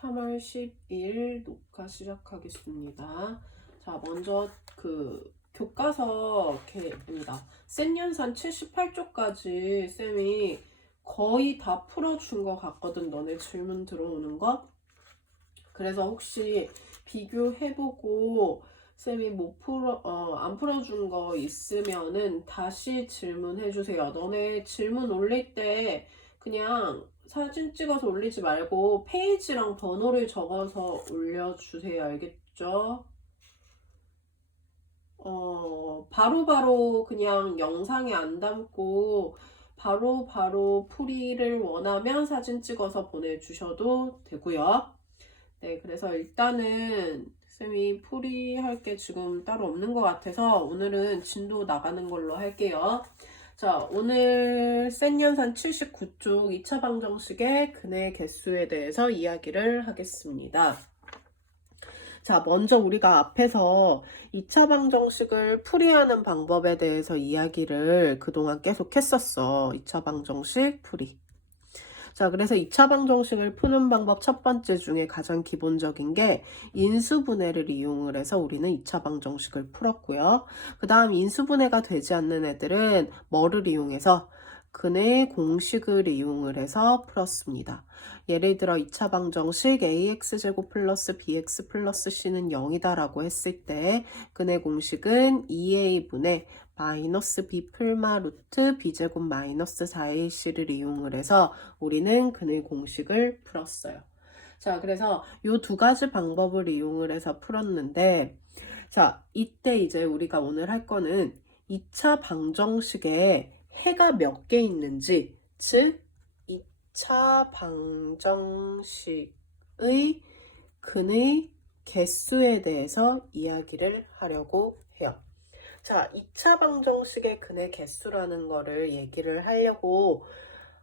3월 10일 녹화 시작하겠습니다. 자, 먼저 교과서 개입니다. 센연산 78쪽까지 쌤이 거의 다 풀어준 것 같거든. 너네 질문 들어오는 거. 그래서 혹시 비교해보고 쌤이 안 풀어준 거 있으면은 다시 질문해주세요. 너네 질문 올릴 때 그냥 사진 찍어서 올리지 말고 페이지랑 번호를 적어서 올려주세요. 알겠죠? 바로바로 그냥 영상에 안 담고 바로바로 풀이를 원하면 사진 찍어서 보내주셔도 되고요. 네, 그래서 일단은 쌤이 풀이할 게 지금 따로 없는 것 같아서 오늘은 진도 나가는 걸로 할게요. 자, 오늘 센연산 79쪽 2차 방정식의 근의 개수에 대해서 이야기를 하겠습니다. 자, 먼저 우리가 앞에서 2차 방정식을 풀이하는 방법에 대해서 이야기를 그동안 계속 했었어. 2차 방정식 풀이. 자, 그래서 2차 방정식을 푸는 방법 첫 번째 중에 가장 기본적인 게 인수분해를 이용을 해서 우리는 2차 방정식을 풀었고요. 그 다음 인수분해가 되지 않는 애들은 뭐를 이용해서 근의 공식을 이용을 해서 풀었습니다. 예를 들어 2차 방정식 ax제곱 플러스 bx 플러스 c는 0이다 라고 했을 때 근의 공식은 2a분의 마이너스 b 풀마 루트 b제곱 마이너스 4ac를 이용을 해서 우리는 근의 공식을 풀었어요. 자, 그래서 이 두 가지 방법을 이용을 해서 풀었는데, 자, 이때 이제 우리가 오늘 할 거는 2차 방정식에 해가 몇 개 있는지, 즉 2차 방정식의 근의 개수에 대해서 이야기를 하려고 해요. 자, 2차 방정식의 근의 개수라는 거를 얘기를 하려고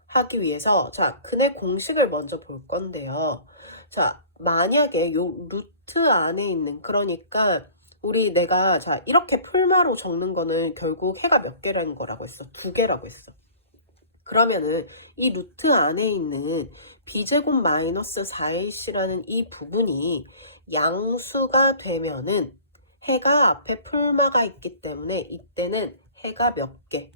하기 위해서 자, 근의 공식을 먼저 볼 건데요. 자, 만약에 요 루트 안에 있는 그러니까 내가 자, 이렇게 풀마로 적는 거는 결국 해가 몇 개라는 거라고 했어? 2개라고 했어. 그러면은 이 루트 안에 있는 b제곱 마이너스 4ac라는 이 부분이 양수가 되면은 해가 앞에 풀마가 있기 때문에 이때는 해가 몇 개?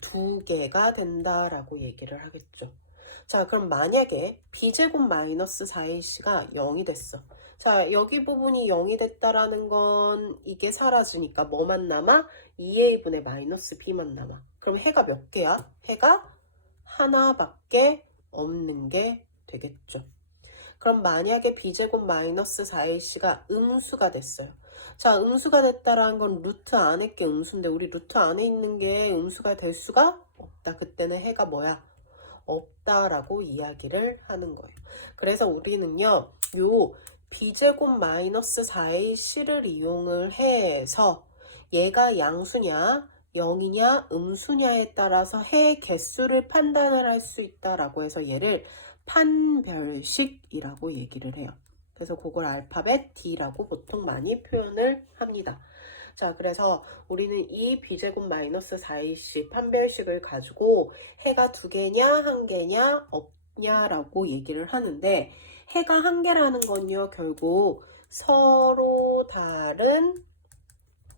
2개가 된다라고 얘기를 하겠죠. 자, 그럼 만약에 b제곱 마이너스 4ac가 0이 됐어. 자, 여기 부분이 0이 됐다라는 건 이게 사라지니까 뭐만 남아? 2a분의 마이너스 b만 남아. 그럼 해가 몇 개야? 해가 하나밖에 없는 게 되겠죠. 그럼 만약에 b제곱 마이너스 4ac가 음수가 됐어요. 자, 음수가 됐다라는 건 루트 안에 게 음수인데 우리 루트 안에 있는 게 음수가 될 수가 없다. 그때는 해가 뭐야? 없다라고 이야기를 하는 거예요. 그래서 우리는요, 요 b제곱 마이너스 4ac를 이용을 해서 얘가 양수냐 0이냐 음수냐에 따라서 해의 개수를 판단을 할 수 있다라고 해서 얘를 판별식이라고 얘기를 해요. 그래서 그걸 알파벳 D라고 보통 많이 표현을 합니다. 자, 그래서 우리는 이 b제곱 마이너스 4ac 판별식을 가지고 해가 2개냐 1개냐 없냐라고 얘기를 하는데 해가 1개라는 건요 결국 서로 다른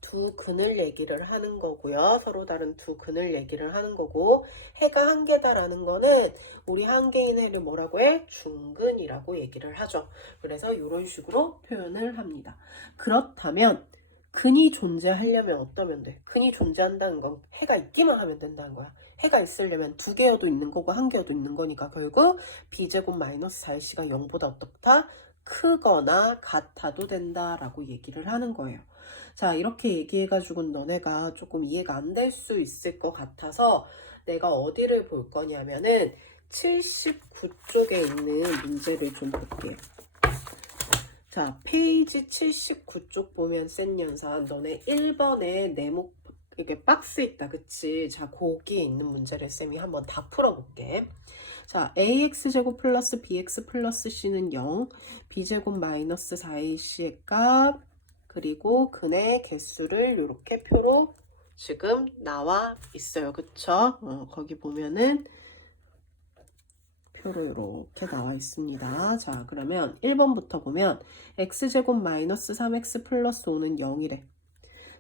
두 근을 얘기를 하는 거고요. 서로 다른 두 근을 얘기를 하는 거고 해가 1개다라는 거는 우리 1개인 해를 뭐라고 해? 중근이라고 얘기를 하죠. 그래서 이런 식으로 표현을 합니다. 그렇다면 근이 존재하려면 어떠면 돼? 근이 존재한다는 건 해가 있기만 하면 된다는 거야. 해가 있으려면 2개여도 있는 거고 1개여도 있는 거니까 결국 b제곱 마이너스 4ac가 0보다 어떻다? 크거나 같아도 된다라고 얘기를 하는 거예요. 자, 이렇게 얘기해가지고 너네가 조금 이해가 안 될 수 있을 것 같아서 내가 어디를 볼 거냐면은 79쪽에 있는 문제를 좀 볼게요. 자, 페이지 79쪽 보면 센연산 너네 1번에 네모 이렇게 박스 있다, 그치? 자, 거기에 있는 문제를 쌤이 한번 다 풀어볼게. 자, ax제곱 플러스 bx 플러스 c는 0, b제곱 마이너스 4ac의 값, 그리고 근의 개수를 이렇게 표로 지금 나와 있어요. 그쵸? 거기 보면은 표로 이렇게 나와 있습니다. 자, 그러면 1번부터 보면 x제곱 마이너스 3x 플러스 5는 0이래.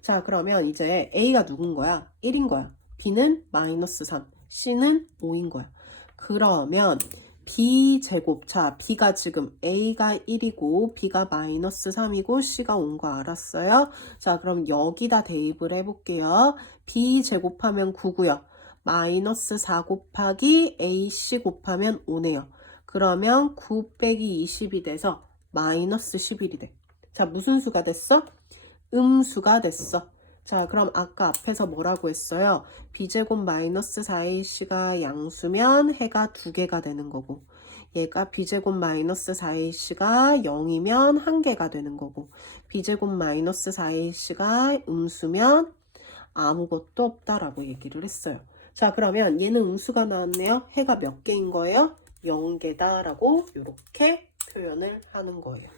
자, 그러면 이제 a가 누군 거야? 1인 거야. b는 마이너스 3, c는 5인 거야. 그러면 b제곱, 자, b가 지금 a가 1이고 b가 마이너스 3이고 c가 온 거 알았어요? 자, 그럼 여기다 대입을 해볼게요. b 제곱하면 9고요. 마이너스 4 곱하기 ac 곱하면 5네요. 그러면 9 빼기 20이 돼서 마이너스 11이 돼. 자, 무슨 수가 됐어? 음수가 됐어. 자, 그럼 아까 앞에서 뭐라고 했어요? b제곱 마이너스 4ac가 양수면 해가 2개가 되는 거고, 얘가 b제곱 마이너스 4ac가 0이면 1개가 되는 거고, b제곱 마이너스 4ac가 음수면 아무것도 없다라고 얘기를 했어요. 자, 그러면 얘는 음수가 나왔네요. 해가 몇 개인 거예요? 0개다라고 이렇게 표현을 하는 거예요.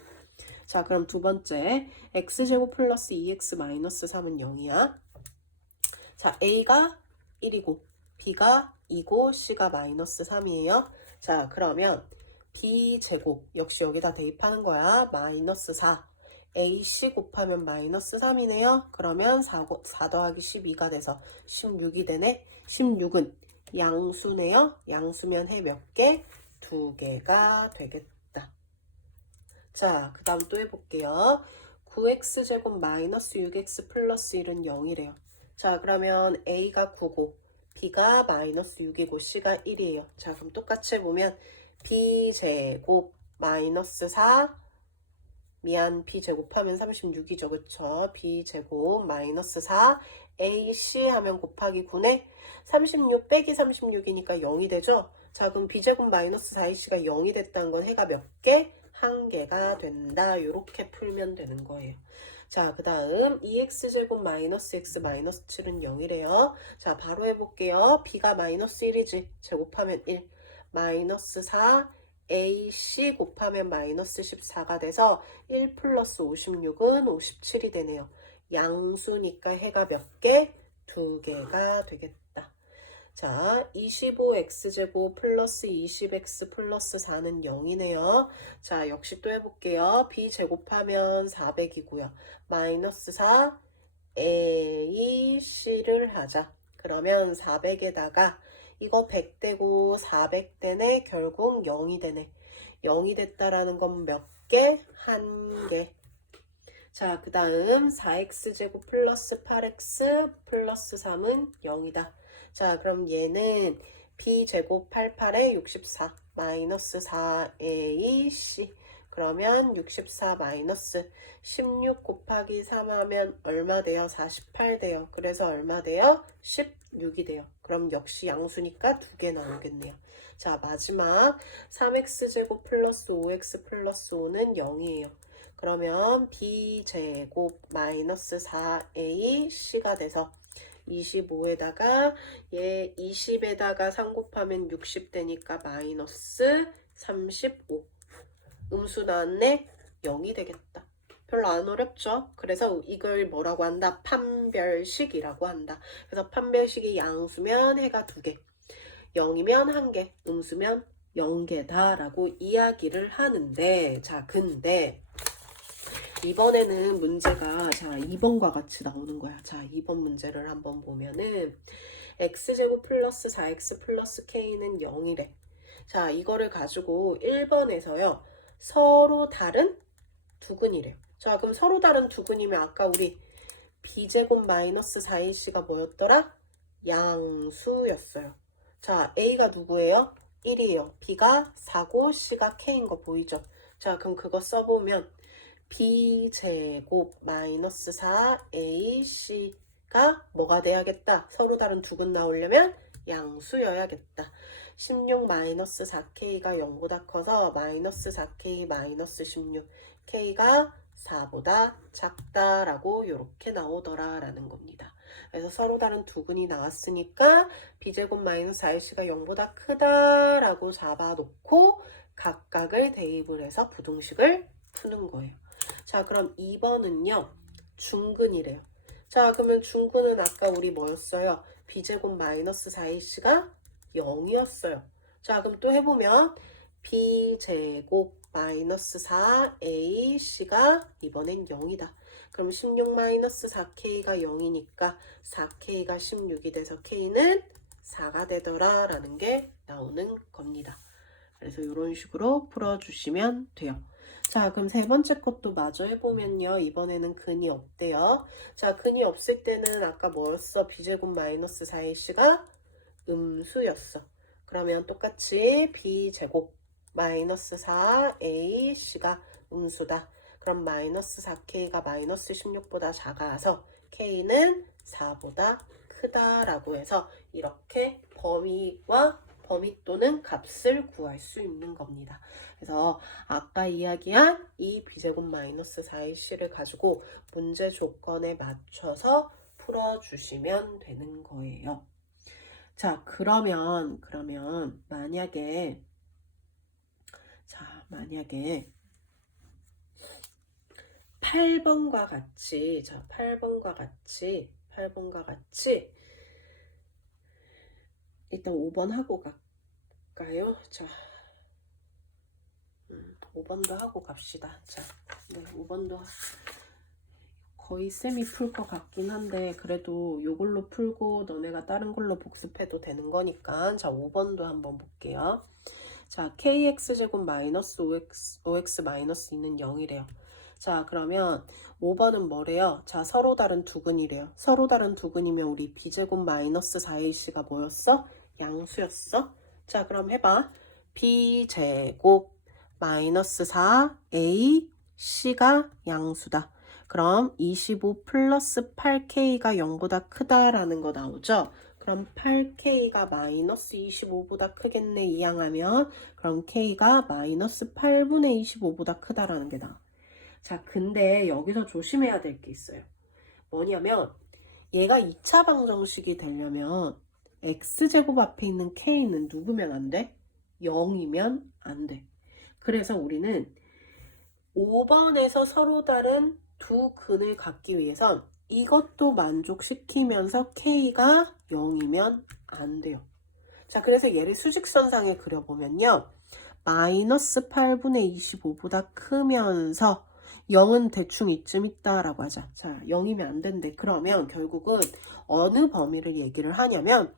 자, 그럼 두 번째 x제곱 플러스 2x 마이너스 3은 0이야. 자, a가 1이고 b가 2고 c가 마이너스 3이에요. 자, 그러면 b제곱 역시 여기다 대입하는 거야. 마이너스 4 ac 곱하면 마이너스 3이네요. 그러면 4 더하기 12가 돼서 16이 되네. 16은 양수네요. 양수면 해 몇 개? 2개가 되겠다. 자, 그 다음 또 해볼게요. 9x제곱 마이너스 6x 플러스 1은 0이래요. 자, 그러면 a가 9고 b가 마이너스 6이고 c가 1이에요. 자, 그럼 똑같이 해보면 b제곱 마이너스 4 b제곱하면 36이죠. 그쵸? b제곱 마이너스 4 ac 하면 곱하기 9네. 36 빼기 36이니까 0이 되죠? 자, 그럼 b제곱 마이너스 4ac가 0이 됐다는 건 해가 몇 개? 1개가 된다. 이렇게 풀면 되는 거예요. 자, 그 다음 2x제곱 마이너스 x 마이너스 7은 0이래요. 자, 바로 해볼게요. b가 마이너스 1이지. 제곱하면 1. 마이너스 4 ac 곱하면 마이너스 14가 돼서 1 플러스 56은 57이 되네요. 양수니까 해가 몇 개? 2개가 되겠다. 자, 25x제곱 플러스 20x 플러스 4는 0이네요. 자, 역시 또 해볼게요. b 제곱하면 400이고요. 마이너스 4 a c를 하자. 그러면 400에다가 이거 100되고 400되네. 결국 0이 되네. 0이 됐다라는 건 몇 개? 1개. 자, 그 다음 4x제곱 플러스 8x 플러스 3은 0이다. 자, 그럼 얘는 b제곱 88에 64 마이너스 4ac 그러면 64 마이너스 16 곱하기 3 하면 얼마 돼요? 48 돼요. 그래서 얼마 돼요? 16이 돼요. 그럼 역시 양수니까 2개 나오겠네요. 자, 마지막 3x제곱 플러스 5x 플러스 5는 0이에요. 그러면 b제곱 마이너스 4ac가 돼서 25에다가 얘 20에다가 3 곱하면 60 되니까 마이너스 35 음수 나왔네. 0이 되겠다. 별로 안 어렵죠? 그래서 이걸 뭐라고 한다? 판별식이라고 한다. 그래서 판별식이 양수면 해가 2개 0이면 1개 음수면 0개다 라고 이야기를 하는데 자, 근데 이번에는 문제가 자 2번과 같이 나오는 거야. 자, 2번 문제를 한번 보면은 x제곱 플러스 4x 플러스 k는 0이래. 자, 이거를 가지고 1번에서요. 서로 다른 두근이래요. 자, 그럼 서로 다른 두근이면 아까 우리 b제곱 마이너스 4ac가 뭐였더라? 양수였어요. 자, a가 누구예요? 1이에요. b가 4고 c가 k인 거 보이죠? 자, 그럼 그거 써보면 b제곱 마이너스 4ac가 뭐가 돼야겠다? 서로 다른 두근 나오려면 양수여야겠다. 16 마이너스 4k가 0보다 커서 마이너스 4k 마이너스 16 k가 4보다 작다라고 이렇게 나오더라 라는 겁니다. 그래서 서로 다른 두근이 나왔으니까 b제곱 마이너스 4ac가 0보다 크다라고 잡아놓고 각각을 대입을 해서 부등식을 푸는 거예요. 자, 그럼 2번은요. 중근이래요. 자, 그러면 중근은 아까 우리 뭐였어요? b제곱 마이너스 4ac가 0이었어요. 자, 그럼 또 해보면 b제곱 마이너스 4ac가 이번엔 0이다. 그럼 16 마이너스 4k가 0이니까 4k가 16이 돼서 k는 4가 되더라 라는 게 나오는 겁니다. 그래서 이런 식으로 풀어주시면 돼요. 자, 그럼 세 번째 것도 마저 해보면요. 이번에는 근이 없대요. 자, 근이 없을 때는 아까 뭐였어? b제곱 마이너스 4ac가 음수였어. 그러면 똑같이 b제곱 마이너스 4ac가 음수다. 그럼 마이너스 4k가 마이너스 16보다 작아서 k는 4보다 크다라고 해서 이렇게 범위와 범위 또는 값을 구할 수 있는 겁니다. 그래서 아까 이야기한 이 b제곱 마이너스 4ac를 가지고 문제 조건에 맞춰서 풀어주시면 되는 거예요. 자, 그러면 만약에 8번과 같이 8번과 같이 일단 5번 하고 갈까요? 자, 5번도 하고 갑시다. 자, 네, 5번도 거의 쌤이 풀 것 같긴 한데 그래도 이걸로 풀고 너네가 다른 걸로 복습해도 되는 거니까 자, 5번도 한번 볼게요. 자, kx제곱 마이너스 5x 마이너스 2는 0이래요. 자, 그러면 5번은 뭐래요? 자, 서로 다른 두근이래요. 서로 다른 두근이면 우리 b제곱 마이너스 4ac가 뭐였어? 양수였어. 자, 그럼 해봐. b제곱 마이너스 4ac가 양수다. 그럼 25 플러스 8k가 0보다 크다라는 거 나오죠? 그럼 8k가 마이너스 25보다 크겠네 이항하면 그럼 k가 마이너스 8분의 25보다 크다라는 게 나와. 자, 근데 여기서 조심해야 될 게 있어요. 뭐냐면 얘가 2차 방정식이 되려면 x제곱 앞에 있는 k는 누구면 안 돼? 0이면 안 돼. 그래서 우리는 5번에서 서로 다른 두 근을 갖기 위해선 이것도 만족시키면서 k가 0이면 안 돼요. 자, 그래서 얘를 수직선상에 그려보면요. 마이너스 8분의 25보다 크면서 0은 대충 이쯤 있다라고 하자. 자, 0이면 안 된대. 그러면 결국은 어느 범위를 얘기를 하냐면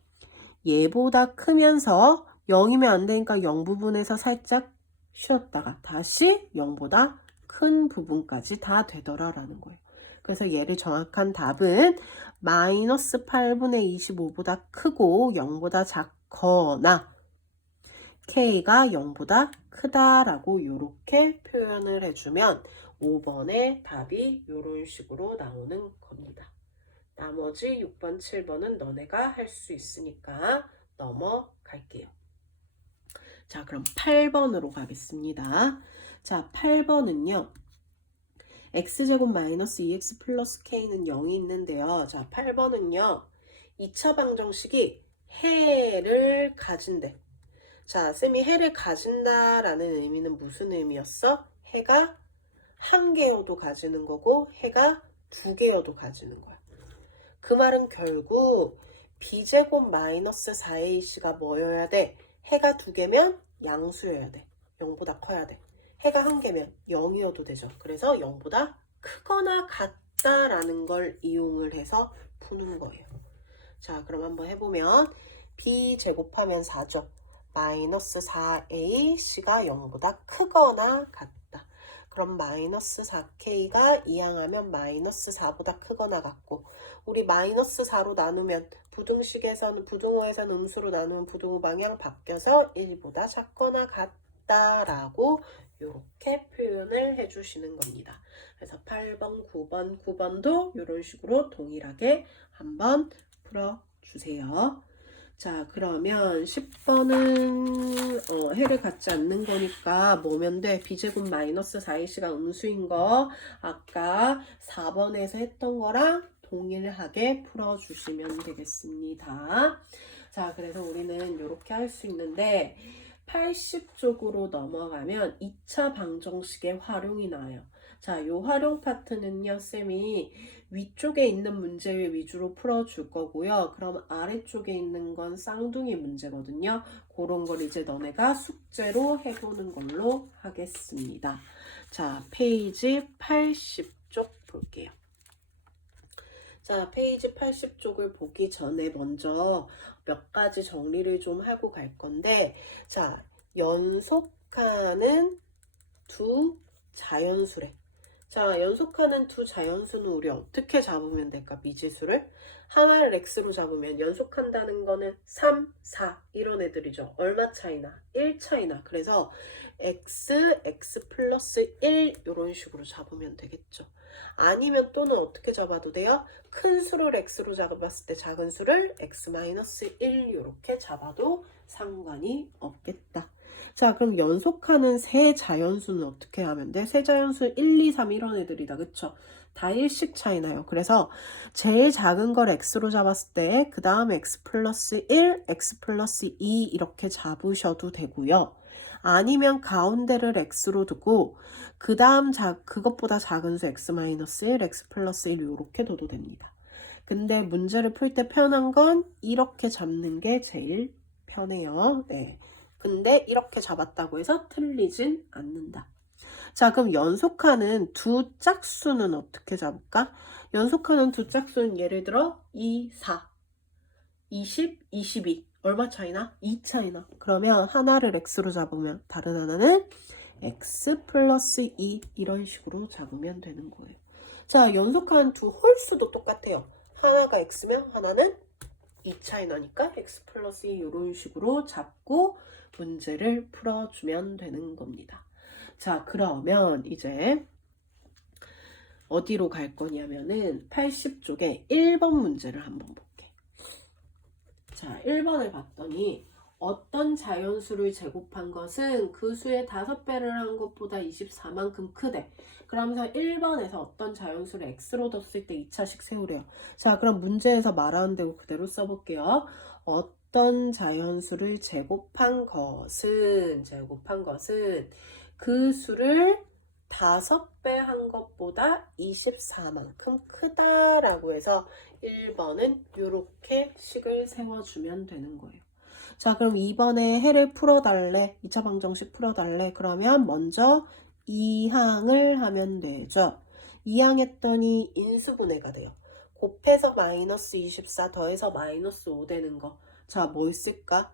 얘보다 크면서 0이면 안 되니까 0 부분에서 살짝 쉬었다가 다시 0보다 큰 부분까지 다 되더라라는 거예요. 그래서 얘를 정확한 답은 마이너스 8분의 25보다 크고 0보다 작거나 k가 0보다 크다라고 이렇게 표현을 해주면 5번의 답이 이런 식으로 나오는 겁니다. 나머지 6번, 7번은 너네가 할 수 있으니까 넘어갈게요. 자, 그럼 8번으로 가겠습니다. 자, 8번은요. x제곱 마이너스 2x 플러스 k는 0이 있는데요. 자, 8번은요. 2차 방정식이 해를 가진대. 자, 쌤이 해를 가진다라는 의미는 무슨 의미였어? 해가 한 개여도 가지는 거고 해가 두 개여도 가지는 거야. 그 말은 결국 b제곱 마이너스 4ac가 뭐여야 돼? 해가 두 개면 양수여야 돼. 0보다 커야 돼. 해가 한 개면 0이어도 되죠. 그래서 0보다 크거나 같다라는 걸 이용을 해서 푸는 거예요. 자, 그럼 한번 해보면 b 제곱하면 4죠. 마이너스 4ac가 0보다 크거나 같다. 그럼 마이너스 4k가 이항하면 마이너스 4보다 크거나 같고 우리 마이너스 4로 나누면 부등호에서는 음수로 나누면 부등호 방향 바뀌어서 1보다 작거나 같다라고 이렇게 표현을 해주시는 겁니다. 그래서 8번, 9번도 이런 식으로 동일하게 한번 풀어주세요. 자, 그러면 10번은 해를 갖지 않는 거니까 뭐면 돼? b제곱 마이너스 4ac가 음수인 거 아까 4번에서 했던 거랑 동일하게 풀어주시면 되겠습니다. 자, 그래서 우리는 이렇게 할 수 있는데 80쪽으로 넘어가면 2차 방정식의 활용이 나와요. 자, 요 활용 파트는요, 쌤이 위쪽에 있는 문제 위주로 풀어줄 거고요. 그럼 아래쪽에 있는 건 쌍둥이 문제거든요. 그런 걸 이제 너네가 숙제로 해보는 걸로 하겠습니다. 자, 페이지 80쪽 볼게요. 자, 페이지 80쪽을 보기 전에 먼저 몇 가지 정리를 좀 하고 갈 건데, 자, 연속하는 두 자연수래. 자, 연속하는 두 자연수는 우리 어떻게 잡으면 될까? 미지수를 하나를 x로 잡으면 연속한다는 거는 3, 4 이런 애들이죠. 얼마 차이나? 1 차이나. 그래서 x 플러스 1 이런 식으로 잡으면 되겠죠. 아니면 또는 어떻게 잡아도 돼요? 큰 수를 x로 잡았을 때 작은 수를 x 마이너스 1 이렇게 잡아도 상관이 없겠다. 자, 그럼 연속하는 세 자연수는 어떻게 하면 돼? 세 자연수 1, 2, 3 이런 애들이다. 그쵸? 다 1씩 차이 나요. 그래서 제일 작은 걸 x로 잡았을 때 그 다음 x 플러스 1, x 플러스 2 이렇게 잡으셔도 되고요. 아니면 가운데를 x로 두고 그 다음 그것보다 작은 수 x 마이너스 1, x 플러스 1 이렇게 둬도 됩니다. 근데 문제를 풀 때 편한 건 이렇게 잡는 게 제일 편해요. 네. 근데 이렇게 잡았다고 해서 틀리진 않는다. 자, 그럼 연속하는 두 짝수는 어떻게 잡을까? 연속하는 두 짝수는 예를 들어 2, 4, 20, 22 얼마 차이나? 2 차이나. 그러면 하나를 x로 잡으면 다른 하나는 x 플러스 2 이런 식으로 잡으면 되는 거예요. 자, 연속하는 두 홀수도 똑같아요. 하나가 x면 하나는 2 차이 나니까 x 플러스 2 이런 식으로 잡고 문제를 풀어주면 되는 겁니다. 자, 그러면 이제 어디로 갈 거냐면은 80쪽에 1번 문제를 한번 볼게. 자, 1번을 봤더니 어떤 자연수를 제곱한 것은 그 수의 5배를 한 것보다 24만큼 크대. 그러면서 1번에서 어떤 자연수를 x로 뒀을 때 2차식 세우래요. 자, 그럼 문제에서 말하는 대로 그대로 써볼게요. 어떤 자연수를 제곱한 것은 그 수를 5배 한 것보다 24만큼 크다라고 해서 1번은 이렇게 식을 세워주면 되는 거예요. 자, 그럼 2번에 해를 풀어달래. 2차 방정식 풀어달래. 그러면 먼저 2항을 하면 되죠. 2항 했더니 인수분해가 돼요. 곱해서 마이너스 24 더해서 마이너스 5 되는 거. 자, 뭐 있을까?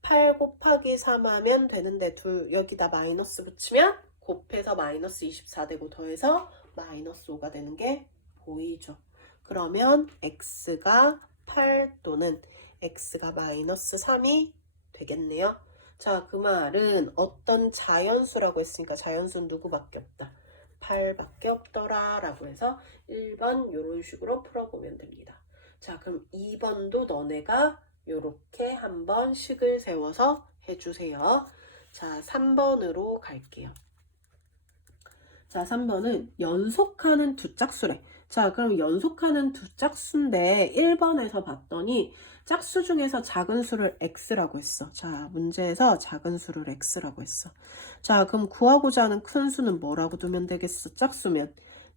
8 곱하기 3 하면 되는데 여기다 마이너스 붙이면 곱해서 마이너스 24 되고 더해서 마이너스 5가 되는 게 보이죠. 그러면 x가 8 또는 x가 마이너스 3이 되겠네요. 자, 그 말은 어떤 자연수라고 했으니까 자연수는 누구밖에 없다. 8밖에 없더라 라고 해서 1번 이런 식으로 풀어보면 됩니다. 자, 그럼 2번도 너네가 이렇게 한번 식을 세워서 해주세요. 자, 3번으로 갈게요. 자, 3번은 연속하는 두 짝수래. 자, 그럼 연속하는 두 짝수인데 1번에서 봤더니 짝수 중에서 작은 수를 x라고 했어. 자, 문제에서 작은 수를 x라고 했어. 자, 그럼 구하고자 하는 큰 수는 뭐라고 두면 되겠어? 짝수면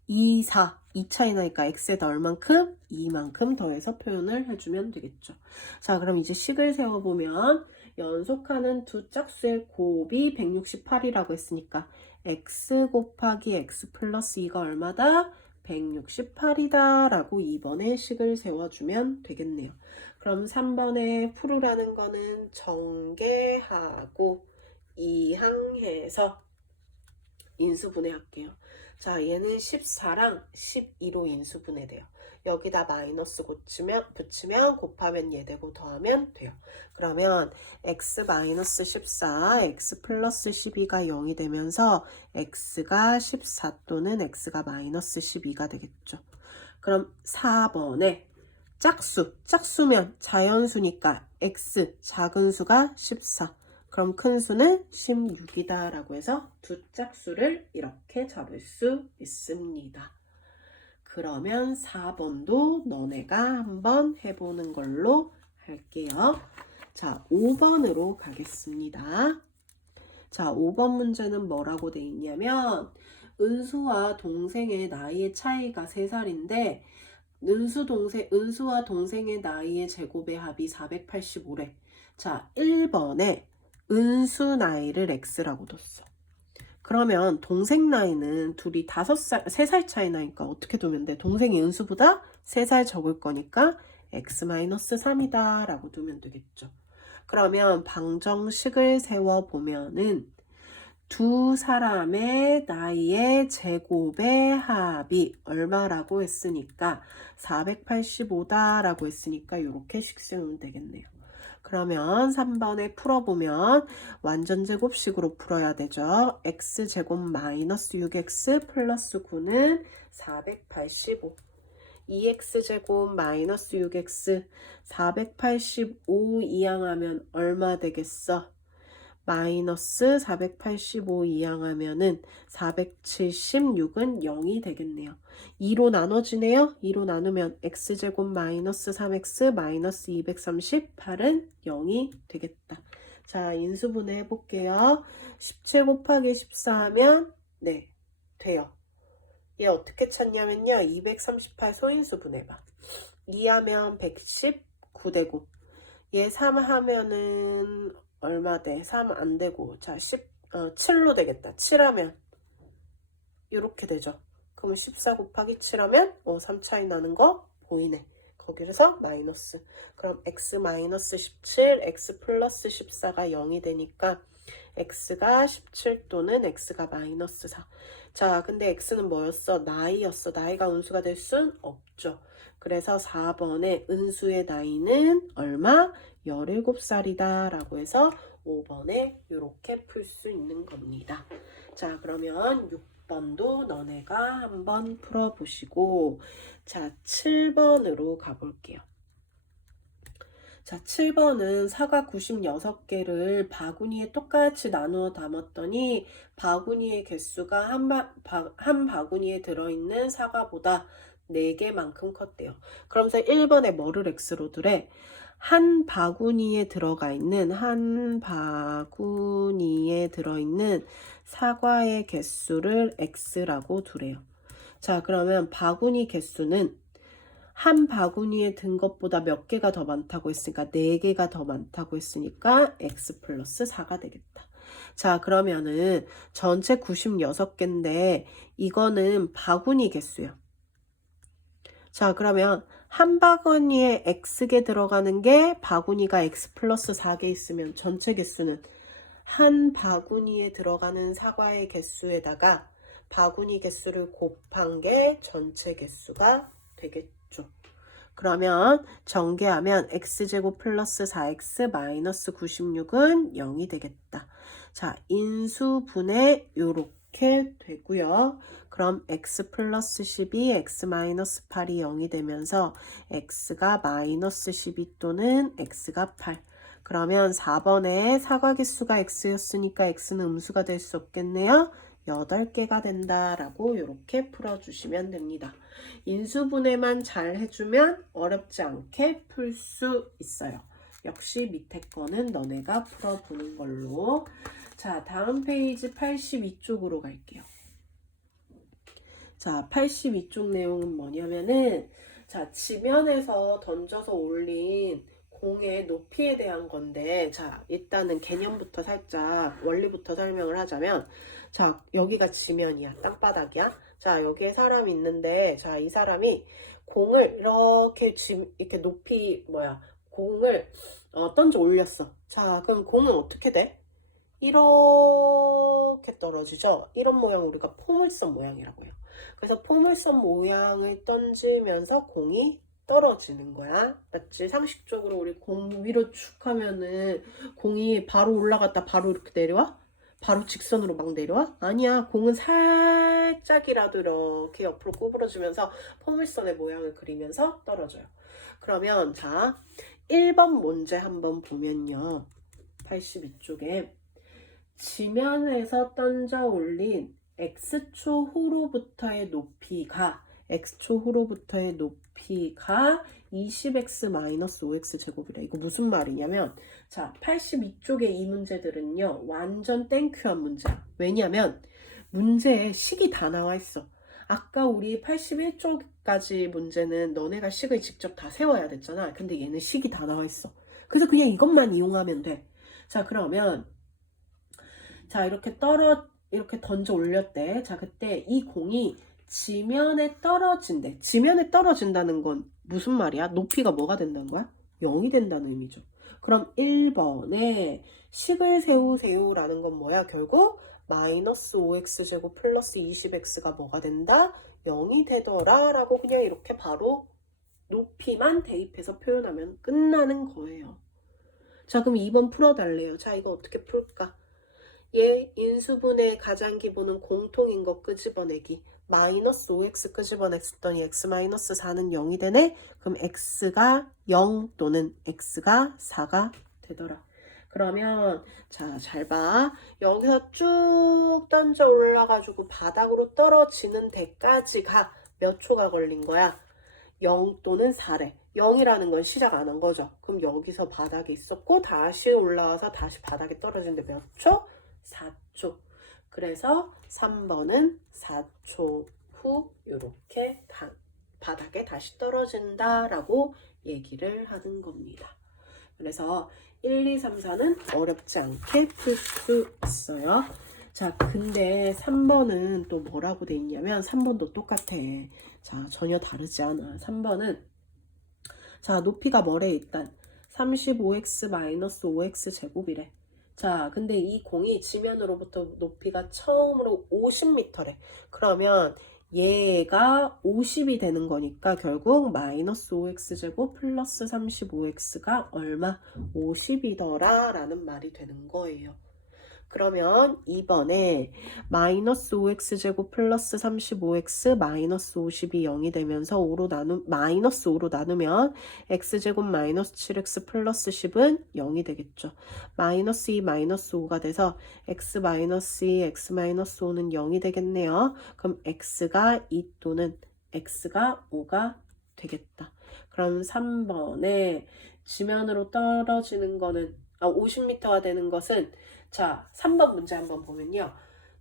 2, 4, 2 차이 나니까 x에다 얼만큼? 2만큼 더해서 표현을 해주면 되겠죠. 자, 그럼 이제 식을 세워보면 연속하는 두 짝수의 곱이 168이라고 했으니까 x 곱하기 x 플러스 2가 얼마다? 168이다 라고 2번에 식을 세워주면 되겠네요. 그럼 3번에 풀으라는 거는 전개하고 이항해서 인수분해할게요. 자, 얘는 14랑 12로 인수분해돼요. 여기다 마이너스 붙이면 곱하면 얘 되고 더하면 돼요. 그러면 x 마이너스 14, x 플러스 12가 0이 되면서 x가 14 또는 x가 마이너스 12가 되겠죠. 그럼 4번에 짝수면 자연수니까 x 작은 수가 14. 그럼 큰 수는 16이다 라고 해서 두 짝수를 이렇게 잡을 수 있습니다. 그러면 4번도 너네가 한번 해보는 걸로 할게요. 자, 5번으로 가겠습니다. 자, 5번 문제는 뭐라고 돼 있냐면 은수와 동생의 나이의 차이가 3살인데 은수와 동생의 나이의 제곱의 합이 485래. 자, 1번에 은수 나이를 x라고 뒀어. 그러면 동생 나이는 둘이 3살 차이 나니까 어떻게 두면 돼? 동생이 은수보다 3살 적을 거니까 x-3이다 라고 두면 되겠죠. 그러면 방정식을 세워보면은 두 사람의 나이의 제곱의 합이 얼마라고 했으니까 485다라고 했으니까 이렇게 식 세우면 되겠네요. 그러면 3번에 풀어보면 완전제곱식으로 풀어야 되죠. x제곱 마이너스 6x 플러스 9는 485. 2x제곱 마이너스 6x 485 이항하면 얼마 되겠어? 마이너스 485 이항하면은 476은 0이 되겠네요. 2로 나눠지네요. 2로 나누면 x제곱 마이너스 3x 마이너스 238은 0이 되겠다. 자, 인수분해 해볼게요. 17 곱하기 14 하면 네, 돼요. 얘 어떻게 찾냐면요. 238 소인수분해봐. 2 하면 119 되고 얘 3 하면은 얼마 돼? 3 안 되고 자 7로 되겠다. 7 하면 이렇게 되죠. 그럼 14 곱하기 7 하면 3 차이 나는 거 보이네. 거기서 마이너스. 그럼 x 마이너스 17, x 플러스 14가 0이 되니까 x가 17 또는 x가 마이너스 4. 자, 근데 x는 뭐였어? 나이였어. 나이가 은수가 될 순 없죠. 그래서 4번에 은수의 나이는 얼마? 17살이다 라고 해서 5번에 이렇게 풀 수 있는 겁니다. 자, 그러면 6번도 너네가 한번 풀어보시고 자, 7번으로 가볼게요. 자, 7번은 사과 96개를 바구니에 똑같이 나누어 담았더니 바구니의 개수가 한 바구니에 들어있는 사과보다 4개만큼 컸대요. 그러면서 1번에 뭐를 x로 두래? 한 바구니에 들어있는 사과의 개수를 x라고 두래요. 자, 그러면 바구니 개수는 한 바구니에 든 것보다 몇 개가 더 많다고 했으니까 4개가 더 많다고 했으니까 x 플러스 4가 되겠다. 자, 그러면은 전체 96개인데 이거는 바구니 개수요. 자, 그러면 한 바구니에 x개 들어가는 게 바구니가 x 플러스 4개 있으면 전체 개수는 한 바구니에 들어가는 사과의 개수에다가 바구니 개수를 곱한 게 전체 개수가 되겠죠. 그러면 전개하면 x제곱 플러스 4x 마이너스 96은 0이 되겠다. 자, 인수분해 요렇게 되고요. 그럼 x 플러스 12, x 마이너스 8이 0이 되면서 x가 마이너스 12 또는 x가 8. 그러면 4번에 사과 개수가 x였으니까 x는 음수가 될 수 없겠네요. 8개가 된다라고 이렇게 풀어주시면 됩니다. 인수분해만 잘 해주면 어렵지 않게 풀 수 있어요. 역시 밑에 거는 너네가 풀어보는 걸로. 자, 다음 페이지 82쪽으로 갈게요. 자, 82쪽 내용은 뭐냐면은 자, 지면에서 던져서 올린 공의 높이에 대한 건데 자, 일단은 개념부터 살짝 원리부터 설명을 하자면 자, 여기가 지면이야. 땅바닥이야. 자, 여기에 사람이 있는데 자, 이 사람이 공을 이렇게 높이 공을 던져 올렸어. 자, 그럼 공은 어떻게 돼? 이렇게 떨어지죠. 이런 모양 우리가 포물선 모양이라고 해요. 그래서 포물선 모양을 던지면서 공이 떨어지는 거야. 맞지? 상식적으로 우리 공 위로 쭉 하면은 공이 바로 올라갔다 바로 이렇게 내려와? 바로 직선으로 막 내려와? 아니야. 공은 살짝이라도 이렇게 옆으로 구부러지면서 포물선의 모양을 그리면서 떨어져요. 그러면 자, 1번 문제 한번 보면요. 82쪽에 지면에서 던져 올린 x초 후로부터의 높이가 x초 후로부터의 높이가 20x-5x 제곱이래. 이거 무슨 말이냐면 자 82쪽의 이 문제들은요 완전 땡큐한 문제야. 왜냐면 문제에 식이 다 나와 있어. 아까 우리 81쪽까지 문제는 너네가 식을 직접 다 세워야 됐잖아. 근데 얘는 식이 다 나와 있어. 그래서 그냥 이것만 이용하면 돼. 자 그러면 자 이렇게 던져 올렸대. 자 그때 이 공이 지면에 떨어진대. 지면에 떨어진다는 건 무슨 말이야? 높이가 뭐가 된다는 거야? 0이 된다는 의미죠. 그럼 1번에 식을 세우세요 라는 건 뭐야? 결국 마이너스 5x제곱 플러스 20x가 뭐가 된다? 0이 되더라 라고 그냥 이렇게 바로 높이만 대입해서 표현하면 끝나는 거예요. 자 그럼 2번 풀어달래요. 자 이거 어떻게 풀까? 얘 인수분해의 가장 기본은 공통인 거 끄집어내기. 마이너스 5x 끄집어냈더니 x 마이너스 4는 0이 되네? 그럼 x가 0 또는 x가 4가 되더라. 그러면 자 잘 봐. 여기서 쭉 던져 올라가지고 바닥으로 떨어지는 데까지가 몇 초가 걸린 거야? 0 또는 4래. 0이라는 건 시작 안 한 거죠. 그럼 여기서 바닥에 있었고 다시 올라와서 다시 바닥에 떨어지는데 몇 초? 4초. 그래서 3번은 4초 후 이렇게 바닥에 다시 떨어진다 라고 얘기를 하는 겁니다. 그래서 1, 2, 3, 4는 어렵지 않게 풀 수 있어요. 자 근데 3번은 또 뭐라고 돼 있냐면 3번도 똑같아. 자 전혀 다르지 않아. 3번은 자 높이가 뭐래? 일단 35x-5x 제곱이래. 자 근데 이 공이 지면으로부터 높이가 처음으로 50m래. 그러면 얘가 50이 되는 거니까 결국 마이너스 5x제곱 플러스 35x가 얼마? 50이더라 라는 말이 되는 거예요. 그러면 2번에 마이너스 5x제곱 플러스 35x 마이너스 50이 0이 되면서 마이너스 5로 나누면 x제곱 마이너스 7x 플러스 10은 0이 되겠죠. 마이너스 2 마이너스 5가 돼서 x 마이너스 2 x 마이너스 5는 0이 되겠네요. 그럼 x가 2 또는 x가 5가 되겠다. 그럼 3번에 지면으로 떨어지는 거는 50m가 되는 것은 자 3번 문제 한번 보면요.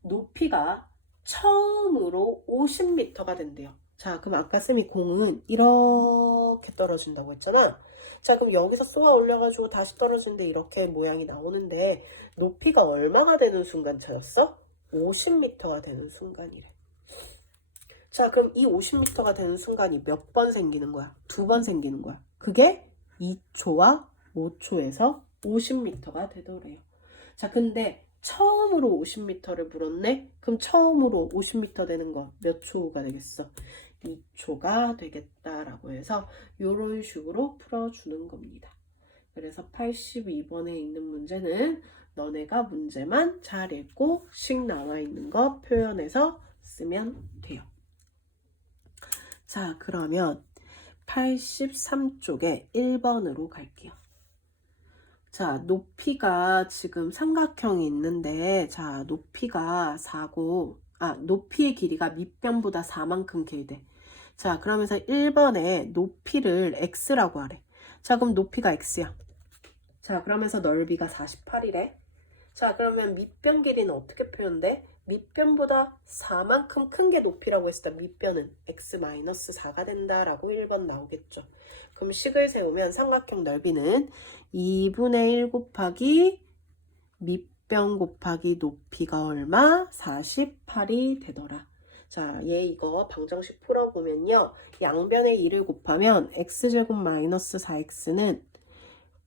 높이가 처음으로 50m가 된대요. 자 그럼 아까 쌤이 공은 이렇게 떨어진다고 했잖아. 자 그럼 여기서 쏘아 올려가지고 다시 떨어지는데 이렇게 모양이 나오는데 높이가 얼마가 되는 순간 찾았어? 50m가 되는 순간이래. 자 그럼 이 50m가 되는 순간이 몇 번 생기는 거야? 2번 생기는 거야. 그게 2초와 5초에서 50m가 되더래요. 자 근데 처음으로 50m를 물었네? 그럼 처음으로 50m 되는 거 몇 초가 되겠어? 2초가 되겠다라고 해서 이런 식으로 풀어주는 겁니다. 그래서 82번에 있는 문제는 너네가 문제만 잘 읽고 식 나와 있는 거 표현해서 쓰면 돼요. 자 그러면 83쪽에 1번으로 갈게요. 자 높이가 지금 삼각형이 있는데 자 높이가 4고 높이의 길이가 밑변보다 4만큼 길대. 자 그러면서 1번에 높이를 x라고 하래. 자 그럼 높이가 x야. 자 그러면서 넓이가 48이래. 자 그러면 밑변 길이는 어떻게 표현돼? 밑변보다 4만큼 큰 게 높이라고 했을 때 밑변은 x-4가 된다라고 1번 나오겠죠. 그럼 식을 세우면 삼각형 넓이는 2분의 1 곱하기 밑변 곱하기 높이가 얼마? 48이 되더라. 자, 얘 이거 방정식 풀어보면요. 양변에 2를 곱하면 x제곱 마이너스 4x는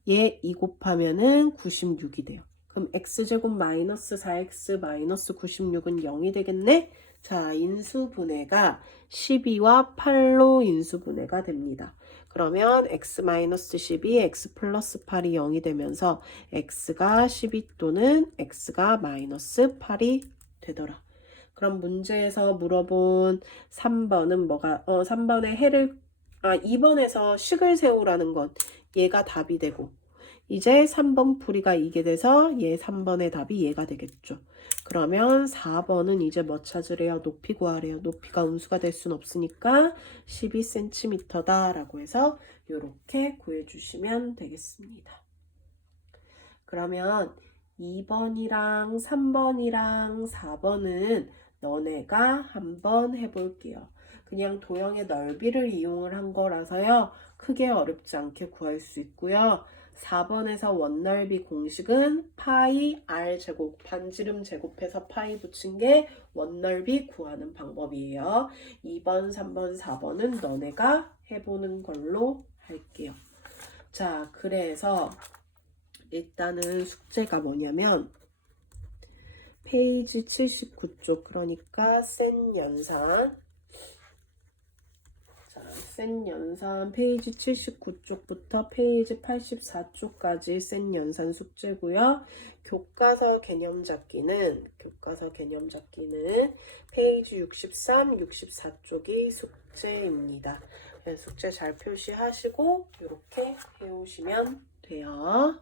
얘 2 곱하면은 96이 돼요. 그럼 x제곱 마이너스 4x 마이너스 96은 0이 되겠네? 자, 인수분해가 12와 8로 인수분해가 됩니다. 그러면 x 마이너스 12, x 플러스 8이 0이 되면서 x가 12 또는 x가 마이너스 8이 되더라. 그럼 문제에서 물어본 3번은 뭐가, 3번의 해를, 2번에서 식을 세우라는 건 얘가 답이 되고, 이제 3번 풀이가 이게 돼서 얘 3번의 답이 얘가 되겠죠. 그러면 4번은 이제 뭐 찾으래요? 높이 구하래요. 높이가 음수가 될 순 없으니까 12cm다 라고 해서 이렇게 구해주시면 되겠습니다. 그러면 2번이랑 3번이랑 4번은 너네가 한번 해볼게요. 그냥 도형의 넓이를 이용을 한 거라서요. 크게 어렵지 않게 구할 수 있고요. 4번에서 원넓이 공식은 파이 r 제곱 반지름 제곱해서 파이 붙인 게 원넓이 구하는 방법이에요. 2번, 3번, 4번은 너네가 해보는 걸로 할게요. 자, 그래서 일단은 숙제가 뭐냐면 페이지 79쪽 그러니까 센 연산 센 연산 페이지 79쪽부터 페이지 84쪽까지 센 연산 숙제고요. 교과서 개념 잡기는 페이지 63, 64쪽이 숙제입니다. 숙제 잘 표시하시고 이렇게 해오시면 돼요.